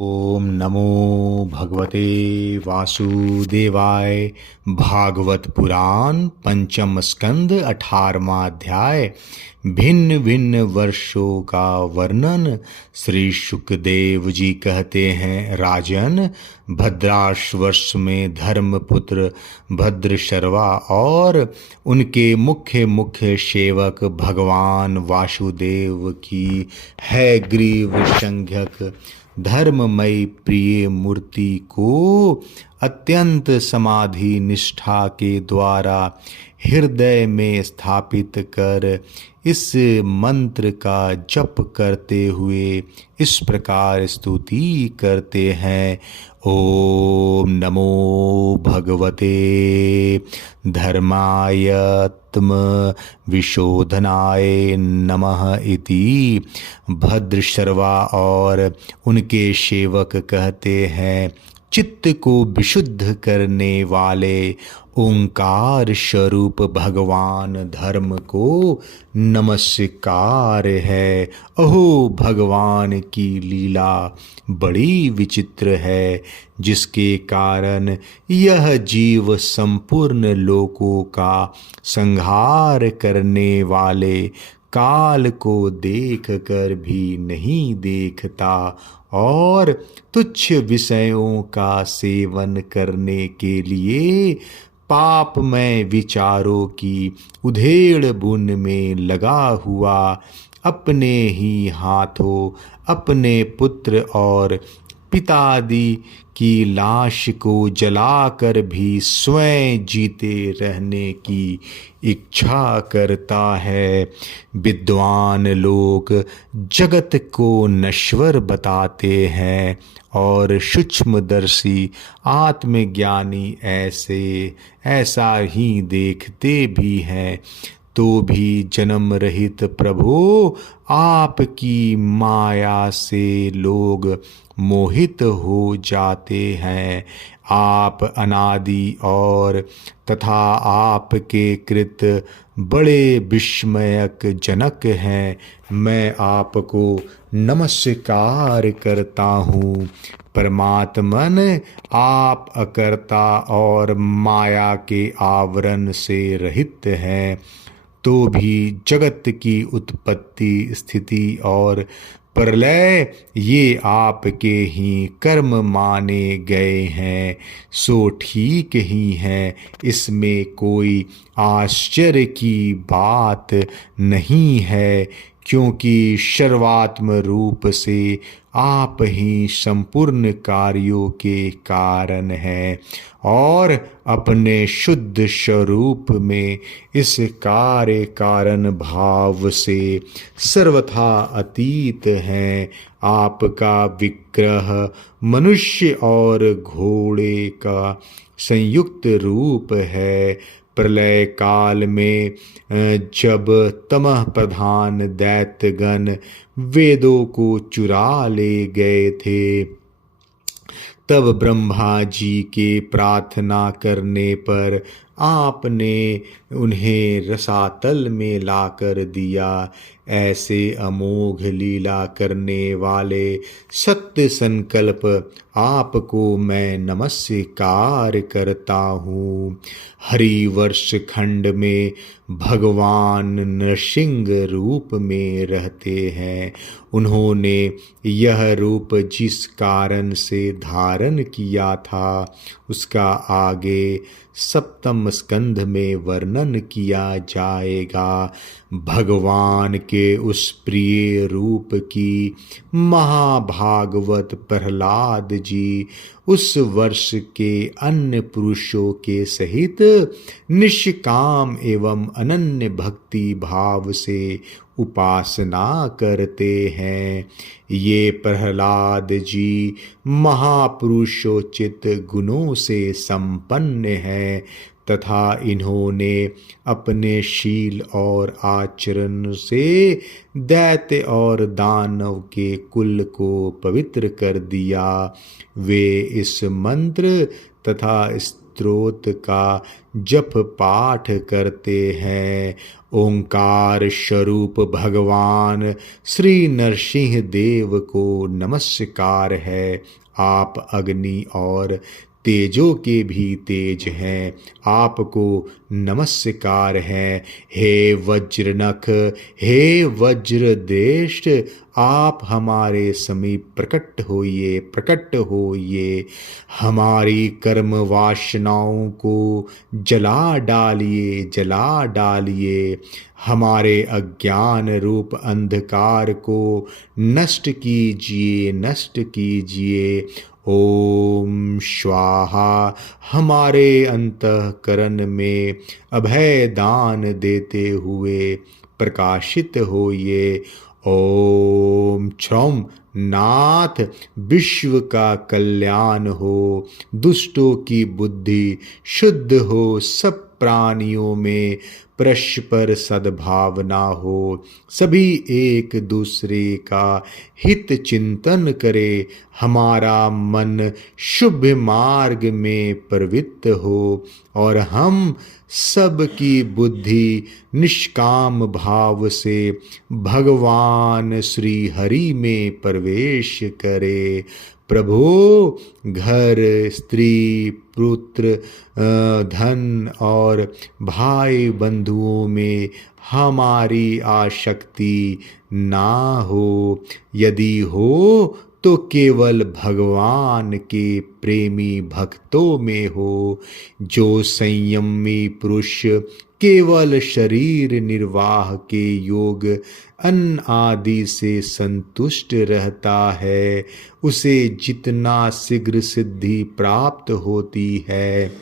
ओम नमो भगवते वासुदेवाय। भागवत पुराण पंचम स्कंद 18वां अध्याय। भिन्न भिन्न वर्षों का वर्णन। श्री शुकदेव जी कहते हैं, राजन, भद्राश वर्ष में धर्मपुत्र भद्रशर्वा और उनके मुख्य मुख्य सेवक भगवान वासुदेव की है ग्रीव संज्ञक धर्ममयी प्रिय मूर्ति को अत्यंत समाधि निष्ठा के द्वारा हृदय में स्थापित कर इस मंत्र का जप करते हुए इस प्रकार स्तुति करते हैं। ओम नमो भगवते धर्मायत्म विशोधनाय नमः इति। भद्रशर्वा और उनके सेवक कहते हैं, चित्त को विशुद्ध करने वाले ओंकार स्वरूप भगवान धर्म को नमस्कार है। अहो, भगवान की लीला बड़ी विचित्र है, जिसके कारण यह जीव संपूर्ण लोकों का संहार करने वाले काल को देख कर भी नहीं देखता और तुच्छ विषयों का सेवन करने के लिए पापमय विचारों की उधेड़ बुन में लगा हुआ अपने ही हाथों अपने पुत्र और पितादि की लाश को जलाकर भी स्वयं जीते रहने की इच्छा करता है। विद्वान लोग जगत को नश्वर बताते हैं और सूक्ष्मदर्शी आत्मज्ञानी ऐसा ही देखते भी हैं। तो भी जन्म रहित प्रभु आपकी माया से लोग मोहित हो जाते हैं। आप अनादि और तथा आपके कृत बड़े विस्मयक जनक हैं। मैं आपको नमस्कार करता हूँ। परमात्मन, आप अकर्ता और माया के आवरण से रहित हैं, तो भी जगत की उत्पत्ति स्थिति और प्रलय ये आपके ही कर्म माने गए हैं, सो ठीक ही है। इसमें कोई आश्चर्य की बात नहीं है, क्योंकि सर्वात्म रूप से आप ही संपूर्ण कार्यों के कारण हैं और अपने शुद्ध स्वरूप में इस कार्य कारण भाव से सर्वथा अतीत हैं। आपका विग्रह मनुष्य और घोड़े का संयुक्त रूप है। प्रलय काल में जब तमः प्रधान दैत्यगण वेदों को चुरा ले गए थे, तब ब्रह्मा जी के प्रार्थना करने पर आपने उन्हें रसातल में लाकर दिया। ऐसे अमोघ लीला करने वाले सत्य संकल्प आपको मैं नमस्कार करता हूँ। हरिवर्ष खंड में भगवान नृसिंह रूप में रहते हैं। उन्होंने यह रूप जिस कारण से धारण किया था, उसका आगे सप्तम स्कंध में वर्णन किया जाएगा। भगवान के उस प्रिय रूप की महाभागवत प्रहलाद जी उस वर्ष के अन्य पुरुषों के सहित निष्काम एवं अनन्य भक्ति भाव से उपासना करते हैं। ये प्रहलाद जी महापुरुषोचित गुणों से संपन्न हैं तथा इन्होंने अपने शील और आचरण से दैत्य और दानव के कुल को पवित्र कर दिया। वे इस मंत्र तथा स्तोत्र का जप पाठ करते हैं। ओंकार स्वरूप भगवान श्री नरसिंह देव को नमस्कार है। आप अग्नि और तेजों के भी तेज हैं, आपको नमस्कार है। हे वज्रनख, हे वज्रदेष्ट, आप हमारे समीप प्रकट होइए। हमारी कर्म वासनाओं को जला डालिए। हमारे अज्ञान रूप अंधकार को नष्ट कीजिए। ओम स्वाहा। हमारे अंतःकरण में अभय दान देते हुए प्रकाशित होइए। ओम क्षौम नाथ, विश्व का कल्याण हो, दुष्टों की बुद्धि शुद्ध हो, सब प्राणियों में परस्पर सद्भावना हो, सभी एक दूसरे का हित चिंतन करे, हमारा मन शुभ मार्ग में प्रवृत्त हो और हम सबकी बुद्धि निष्काम भाव से भगवान श्री हरि में प्रवेश करे। प्रभु, घर, स्त्री, पुत्र, धन और भाई बंधुओं में हमारी आसक्ति ना हो। यदि हो तो केवल भगवान के प्रेमी भक्तों में हो। जो संयमी पुरुष केवल शरीर निर्वाह के योग अन्न आदि से संतुष्ट रहता है, उसे जितना शीघ्र सिद्धि प्राप्त होती है,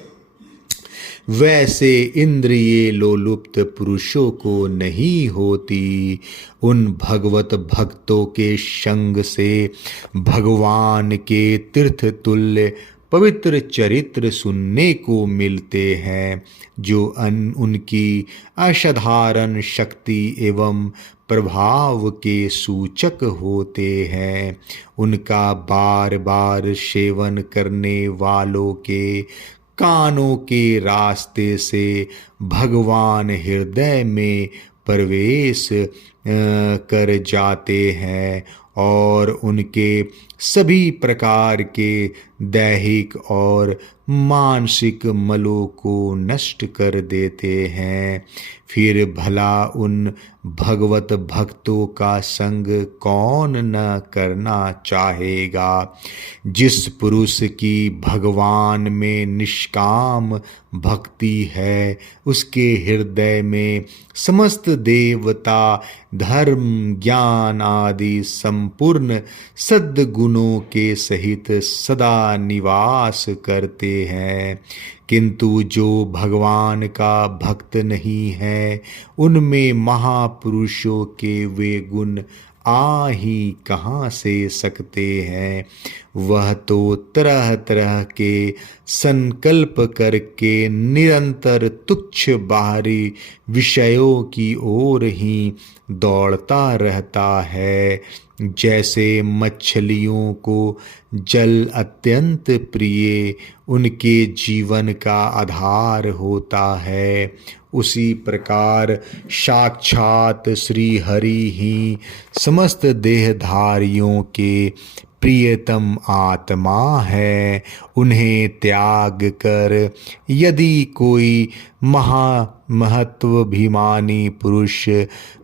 वैसे इंद्रिय लोलुप्त पुरुषों को नहीं होती। उन भगवत भक्तों के संग से भगवान के तीर्थ तुल्य पवित्र चरित्र सुनने को मिलते हैं, जो उनकी असाधारण शक्ति एवं प्रभाव के सूचक होते हैं। उनका बार बार सेवन करने वालों के कानों के रास्ते से भगवान हृदय में प्रवेश कर जाते हैं और उनके सभी प्रकार के दैहिक और मानसिक मलों को नष्ट कर देते हैं। फिर भला उन भगवत भक्तों का संग कौन न करना चाहेगा। जिस पुरुष की भगवान में निष्काम भक्ति है, उसके हृदय में समस्त देवता, धर्म, ज्ञान आदि संपूर्ण सद्गुणों के सहित सदा निवास करते हैं। किंतु जो भगवान का भक्त नहीं है, उनमें महापुरुषों के वे गुण आ ही कहाँ से सकते हैं। वह तो तरह तरह के संकल्प करके निरंतर तुच्छ बाहरी विषयों की ओर ही दौड़ता रहता है। जैसे मछलियों को जल अत्यंत प्रिय उनके जीवन का आधार होता है, उसी प्रकार साक्षात श्री हरि ही समस्त देहधारियों के प्रियतम आत्मा है। उन्हें त्याग कर यदि कोई महत्वाभिमानी पुरुष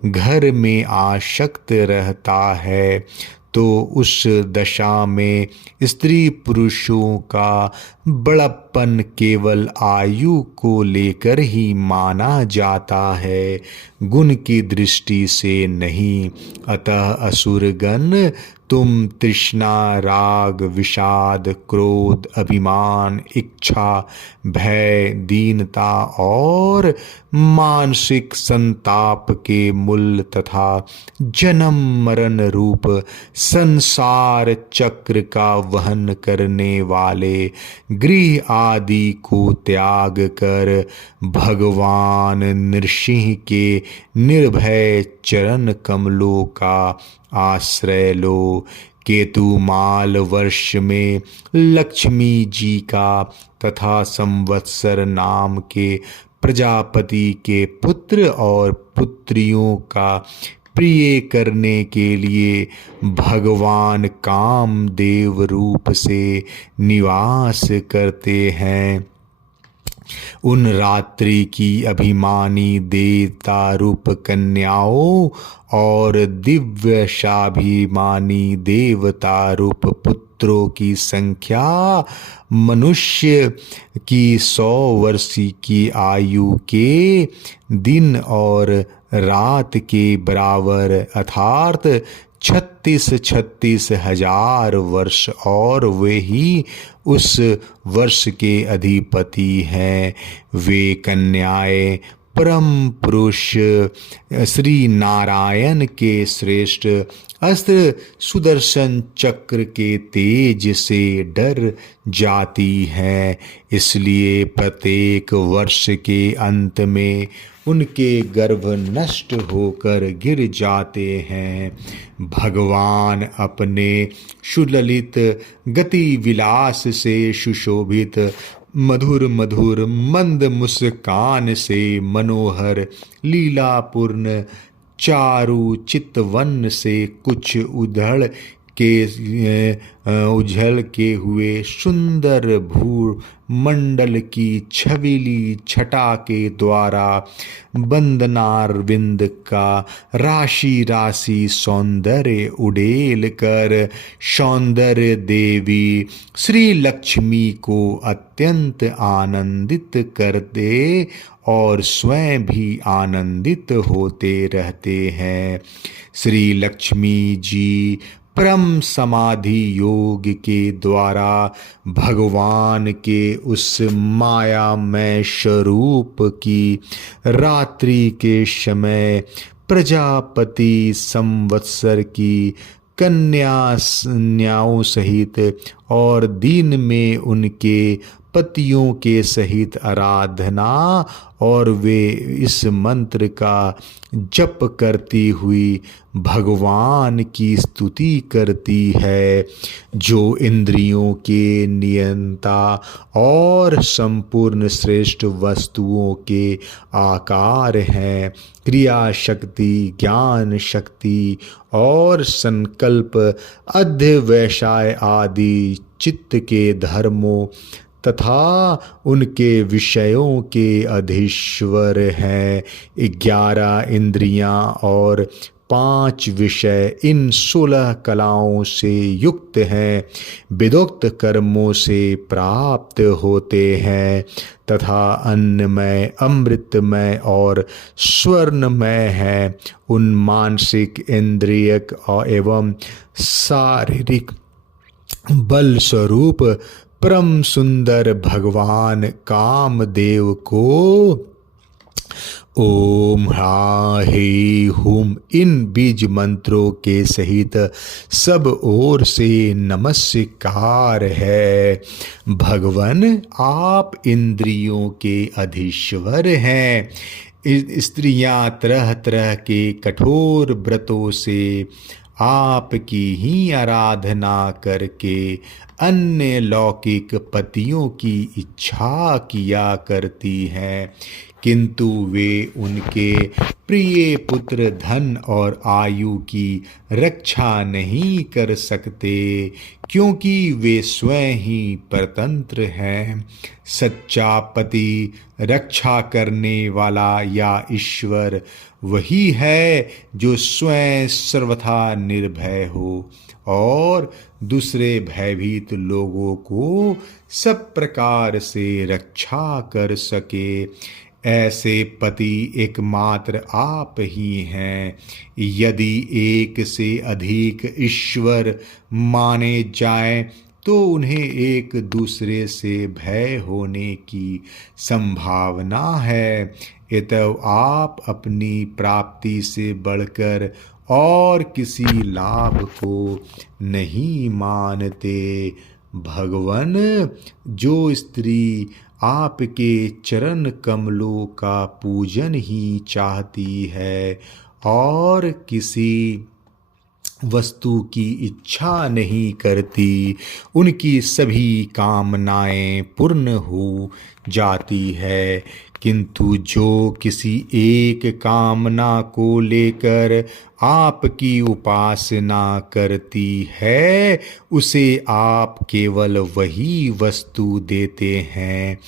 घर में आसक्त रहता है, तो उस दशा में स्त्री पुरुषों का बड़प्पन केवल आयु को लेकर ही माना जाता है, गुण की दृष्टि से नहीं। अतः असुरगण, तुम तृष्णा, राग, विषाद, क्रोध, अभिमान, इच्छा, भय, दीनता और मानसिक संताप के मूल तथा जन्म मरण रूप संसार चक्र का वहन करने वाले गृह आदि को त्याग कर भगवान नृसिंह के निर्भय चरण कमलों का आश्रय लो। केतुमाल वर्ष में लक्ष्मी जी का तथा संवत्सर नाम के प्रजापति के पुत्र और पुत्रियों का प्रिय करने के लिए भगवान कामदेव रूप से निवास करते हैं। उन रात्रि की अभिमानी देवता रूप कन्याओं और दिव्य शाभिमानी देवता रूप पुत्रों की संख्या मनुष्य की 100 वर्ष की आयु के दिन और रात के बराबर अर्थात 36 हजार वर्ष, और वे ही उस वर्ष के अधिपति हैं। वे कन्याएं परम पुरुष श्री नारायण के श्रेष्ठ अस्त्र सुदर्शन चक्र के तेज से डर जाती हैं, इसलिए प्रत्येक वर्ष के अंत में उनके गर्भ नष्ट होकर गिर जाते हैं। भगवान अपने सुललित गति विलास से सुशोभित मधुर मधुर मंद मुस्कान से मनोहर लीलापूर्ण चारु चितवन से कुछ उझल के हुए सुंदर भूमंडल की छबीली छटा के द्वारा बंदनारविंद का राशि राशि सौंदर्य उड़ेल कर सौंदर्य देवी श्री लक्ष्मी को अत्यंत आनंदित कर दे और स्वयं भी आनंदित होते रहते हैं। श्री लक्ष्मी जी परम समाधि योग के द्वारा भगवान के उस मायामय स्वरूप की रात्रि के समय प्रजापति संवत्सर की कन्याओं सहित और दिन में उनके पतियों के सहित आराधना और वे इस मंत्र का जप करती हुई भगवान की स्तुति करती है, जो इंद्रियों के नियंता और संपूर्ण श्रेष्ठ वस्तुओं के आकार हैं। क्रिया शक्ति, ज्ञान शक्ति और संकल्प, अध्यवसाय आदि चित्त के धर्मों तथा उनके विषयों के अधीश्वर हैं। 11 इंद्रियां और 5 विषय इन 16 कलाओं से युक्त हैं, विदोक्त कर्मों से प्राप्त होते हैं तथा अन्नमय, अमृतमय और स्वर्णमय है। उन मानसिक, इंद्रियक एवं शारीरिक बल स्वरूप परम सुंदर भगवान कामदेव को ओम ह्रां हे हुम इन बीज मंत्रों के सहित सब ओर से नमस्कार है। भगवान आप इंद्रियों के अधीश्वर हैं। स्त्रियां तरह तरह के कठोर व्रतों से आपकी ही आराधना करके अन्य लौकिक पतियों की इच्छा किया करती हैं, किंतु वे उनके प्रिय पुत्र, धन और आयु की रक्षा नहीं कर सकते, क्योंकि वे स्वयं ही परतंत्र हैं। सच्चा पति, रक्षा करने वाला या ईश्वर वही है जो स्वयं सर्वथा निर्भय हो और दूसरे भयभीत लोगों को सब प्रकार से रक्षा कर सके। ऐसे पति एकमात्र आप ही हैं। यदि एक से अधिक ईश्वर माने जाएं तो उन्हें एक दूसरे से भय होने की संभावना है। अतः आप अपनी प्राप्ति से बढ़कर और किसी लाभ को नहीं मानते। भगवान, जो स्त्री आपके चरण कमलों का पूजन ही चाहती है और किसी वस्तु की इच्छा नहीं करती, उनकी सभी कामनाएं पूर्ण हो जाती है। किंतु जो किसी एक कामना को लेकर आपकी उपासना करती है, उसे आप केवल वही वस्तु देते हैं,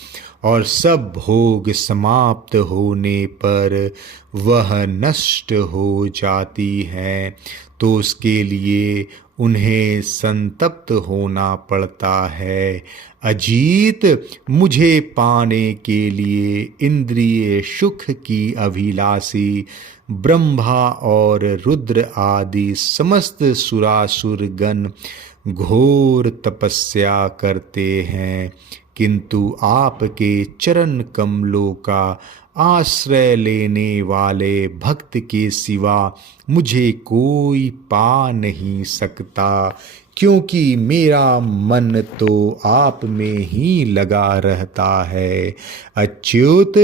और सब भोग समाप्त होने पर वह नष्ट हो जाती है, तो उसके लिए उन्हें संतप्त होना पड़ता है। अजीत, मुझे पाने के लिए इंद्रिय सुख की अभिलाषी ब्रह्मा और रुद्र आदि समस्त सुरासुर गण घोर तपस्या करते हैं, किंतु आपके चरण कमलों का आश्रय लेने वाले भक्त के सिवा मुझे कोई पा नहीं सकता, क्योंकि मेरा मन तो आप में ही लगा रहता है। अच्युत,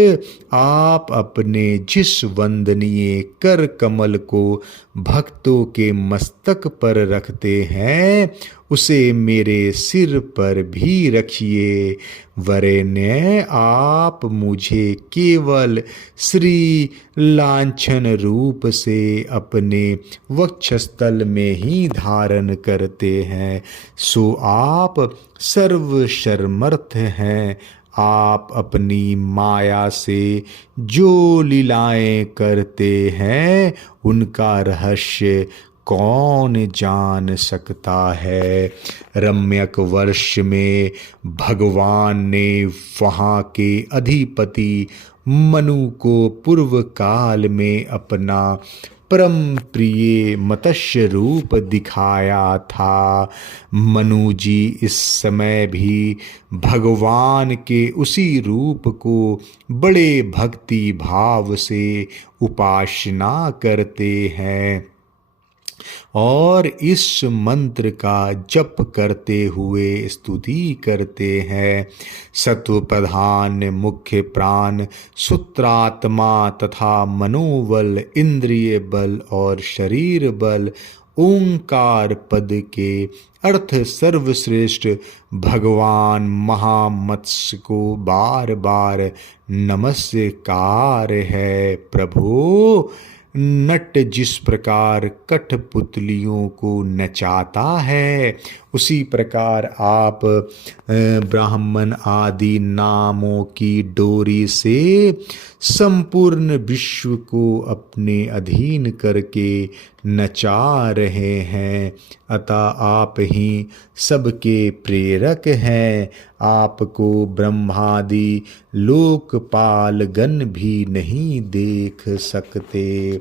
आप अपने जिस वंदनीय कर कमल को भक्तों के मस्तक पर रखते हैं, उसे मेरे सिर पर भी रखिए। वरेण्य, आप मुझे केवल श्री लांछन रूप से अपने वक्षस्थल में ही धारण करते हैं, सो आप सर्वशर्मर्थ हैं। आप अपनी माया से जो लीलाएं करते हैं, उनका रहस्य कौन जान सकता है। रम्यक वर्ष में भगवान ने वहाँ के अधिपति मनु को पूर्व काल में अपना परम प्रिय मत्स्य रूप दिखाया था। मनु जी इस समय भी भगवान के उसी रूप को बड़े भक्ति भाव से उपासना करते हैं और इस मंत्र का जप करते हुए स्तुति करते हैं। सत्व प्रधान मुख्य प्राण, सूत्रात्मा तथा मनोबल, इंद्रिय बल और शरीर बल, ओंकार पद के अर्थ सर्वश्रेष्ठ भगवान महामत्स्य को बार बार नमस्कार है। प्रभु, नट जिस प्रकार कठपुतलियों को नचाता है, उसी प्रकार आप ब्राह्मण आदि नामों की डोरी से संपूर्ण विश्व को अपने अधीन करके नचा रहे हैं। अतः आप ही सबके प्रेरक हैं। आपको ब्रह्मादि लोकपाल गण भी नहीं देख सकते,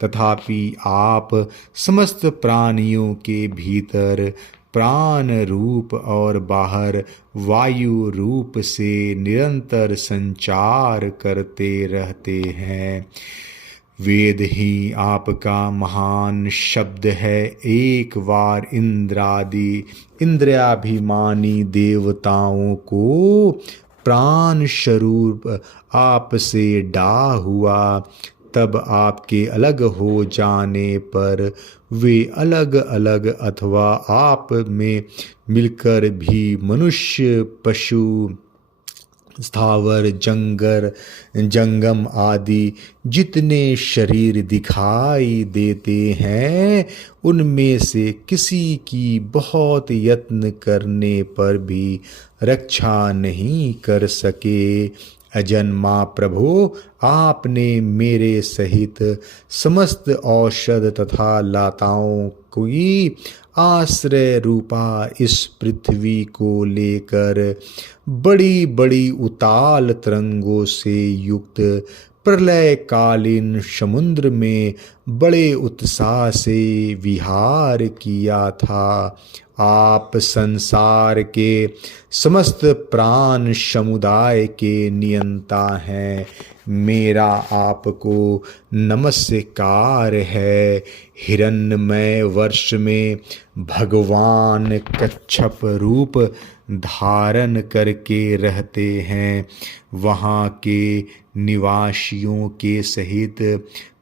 तथापि आप समस्त प्राणियों के भीतर प्राण रूप और बाहर वायु रूप से निरंतर संचार करते रहते हैं। वेद ही आपका महान शब्द है। एक बार इंद्रियाभिमानी देवताओं को प्राण स्वरूप आपसे डाह हुआ, तब आपके अलग हो जाने पर वे अलग अलग अथवा आप में मिलकर भी मनुष्य, पशु, स्थावर, जंगम आदि जितने शरीर दिखाई देते हैं, उनमें से किसी की बहुत यत्न करने पर भी रक्षा नहीं कर सके। अजन्मा प्रभु, आपने मेरे सहित समस्त औषध तथा लताओं की आश्रय रूपा इस पृथ्वी को लेकर बड़ी बड़ी उताल तरंगों से युक्त प्रलयकालीन समुद्र में बड़े उत्साह से विहार किया था। आप संसार के समस्त प्राण समुदाय के नियंता हैं। मेरा आपको नमस्कार है। हिरण्मय वर्ष में भगवान कच्छप रूप धारण करके रहते हैं। वहाँ के निवासियों के सहित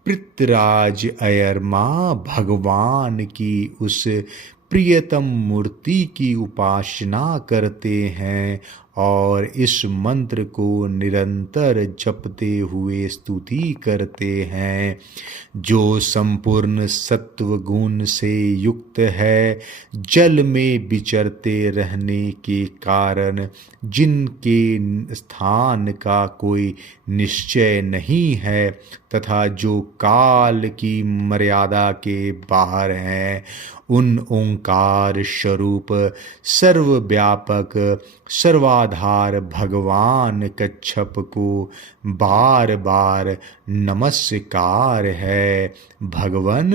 पृथ्वीराज अयरमा भगवान की उस प्रियतम मूर्ति की उपासना करते हैं और इस मंत्र को निरंतर जपते हुए स्तुति करते हैं। जो संपूर्ण सत्व गुण से युक्त है, जल में विचरते रहने के कारण जिनके स्थान का कोई निश्चय नहीं है तथा जो काल की मर्यादा के बाहर हैं, उन ओंकार स्वरूप सर्वव्यापक सर्वाधार भगवान कच्छप को बार बार नमस्कार है। भगवान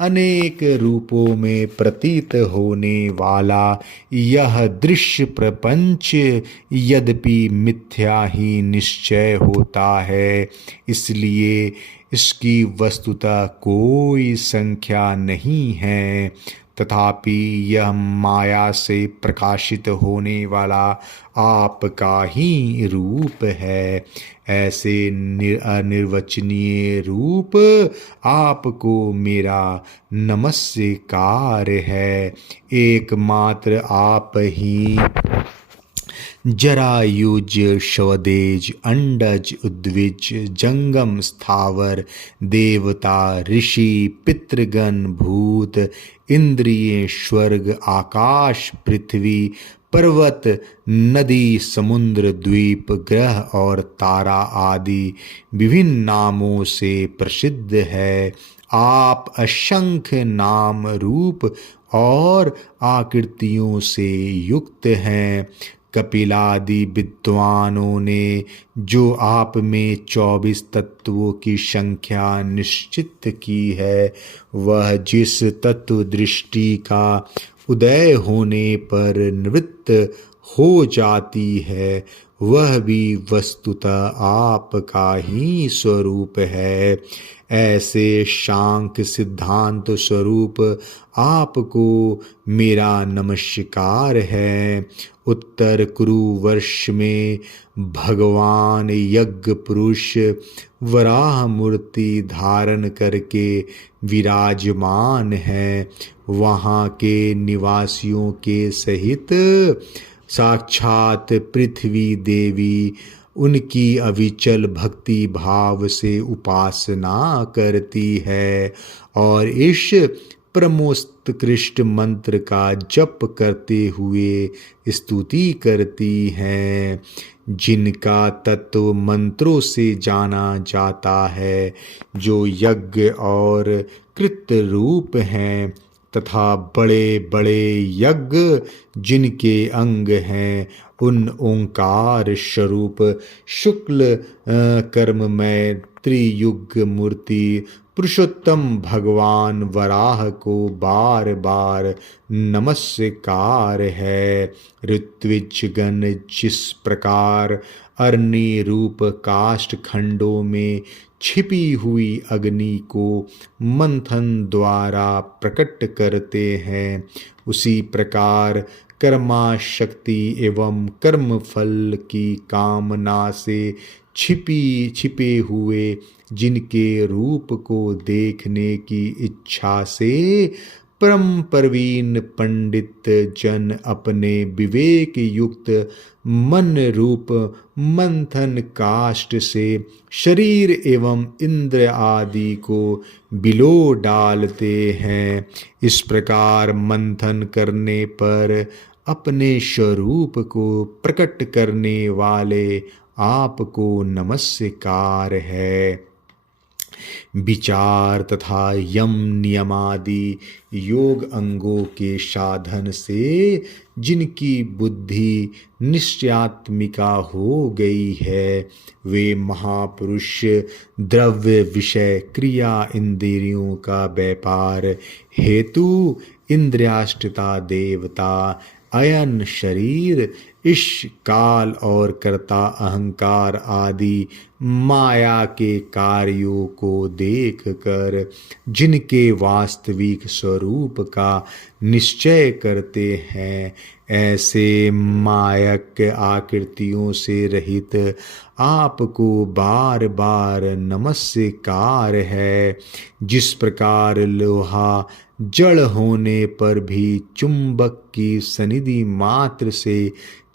अनेक रूपों में प्रतीत होने वाला यह दृश्य प्रपंच यद्यपि मिथ्या ही निश्चय होता है, इसलिए इसकी वस्तुतः कोई संख्या नहीं है, तथापि यह माया से प्रकाशित होने वाला आपका ही रूप है। ऐसे अनिर्वचनीय रूप आपको मेरा नमस्कार है। एकमात्र आप ही जरायुज स्वदेज अंडज उद्विज जंगम स्थावर देवता ऋषि पितृगण भूत इंद्रिय स्वर्ग आकाश पृथ्वी पर्वत नदी समुद्र द्वीप ग्रह और तारा आदि विभिन्न नामों से प्रसिद्ध है। आप असंख्य नाम रूप और आकृतियों से युक्त हैं। कपिलादि विद्वानों ने जो आप में 24 तत्वों की संख्या निश्चित की है, वह जिस तत्व दृष्टि का उदय होने पर निवृत्त हो जाती है, वह भी वस्तुतः आपका ही स्वरूप है। ऐसे सांख्य सिद्धांत स्वरूप आपको मेरा नमस्कार है। उत्तर कुरु वर्ष में भगवान यज्ञ पुरुष वराह मूर्ति धारण करके विराजमान है। वहाँ के निवासियों के सहित साक्षात पृथ्वी देवी उनकी अविचल भक्ति भाव से उपासना करती है और इस परमोत्कृष्ट मंत्र का जप करते हुए स्तुति करती हैं, जिनका तत्व मंत्रों से जाना जाता है, जो यज्ञ और कृत रूप हैं तथा बड़े बड़े यज्ञ जिनके अंग हैं, उन ओंकार स्वरूप शुक्ल कर्ममय त्रियुग मूर्ति पुरुषोत्तम भगवान वराह को बार बार नमस्कार है। ऋत्विजगण जिस प्रकार अग्नि रूप काष्ठ खंडों में छिपी हुई अग्नि को मंथन द्वारा प्रकट करते हैं, उसी प्रकार कर्मा शक्ति एवं कर्म फल की कामना से छिपे हुए जिनके रूप को देखने की इच्छा से परम प्रवीण पंडित जन अपने विवेक युक्त मन रूप मंथन काष्ठ से शरीर एवं इंद्र आदि को बिलो डालते हैं। इस प्रकार मंथन करने पर अपने स्वरूप को प्रकट करने वाले आपको नमस्कार है। विचार तथा यम नियमादि योग अंगों के साधन से जिनकी बुद्धि निश्चयात्मिका हो गई है, वे महापुरुष द्रव्य विषय क्रिया इंद्रियों का व्यापार हेतु इंद्रियाष्टता देवता अयन शरीर इस काल और कर्ता अहंकार आदि माया के कार्यों को देखकर जिनके वास्तविक स्वरूप का निश्चय करते हैं, ऐसे मायक आकृतियों से रहित आपको बार बार नमस्कार है। जिस प्रकार लोहा जड़ होने पर भी चुंबक की सनिधि मात्र से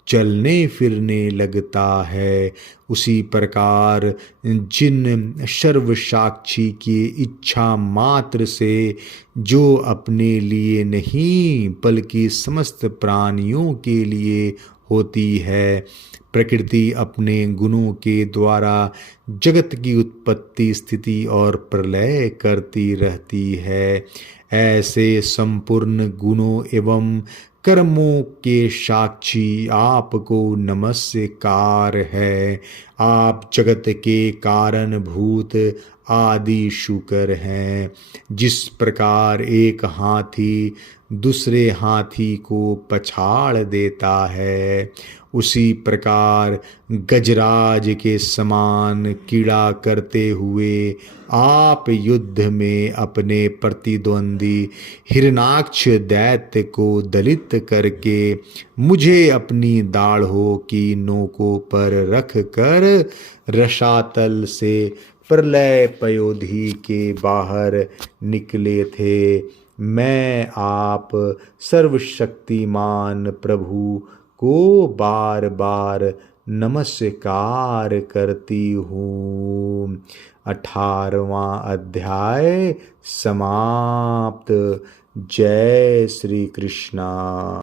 चलने फिरने लगता है, उसी प्रकार जिन सर्वसाक्षी की इच्छा मात्र से, जो अपने लिए नहीं बल्कि समस्त प्राणियों के लिए होती है, प्रकृति अपने गुणों के द्वारा जगत की उत्पत्ति स्थिति और प्रलय करती रहती है। ऐसे संपूर्ण गुणों एवं कर्मों के साक्षी आपको नमस्कार है। आप जगत के कारणभूत आदि शुकर हैं। जिस प्रकार एक हाथी दूसरे हाथी को पछाड़ देता है, उसी प्रकार गजराज के समान कीड़ा करते हुए आप युद्ध में अपने प्रतिद्वंदी हिरणाक्ष दैत्य को दलित करके मुझे अपनी दाढ़ों की नोकों पर रख कर रसातल से प्रलय पयोधि के बाहर निकले थे। मैं आप सर्वशक्तिमान प्रभु को बार बार नमस्कार करती हूँ। 18वां अध्याय समाप्त। जय श्री कृष्णा।